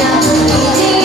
Yeah.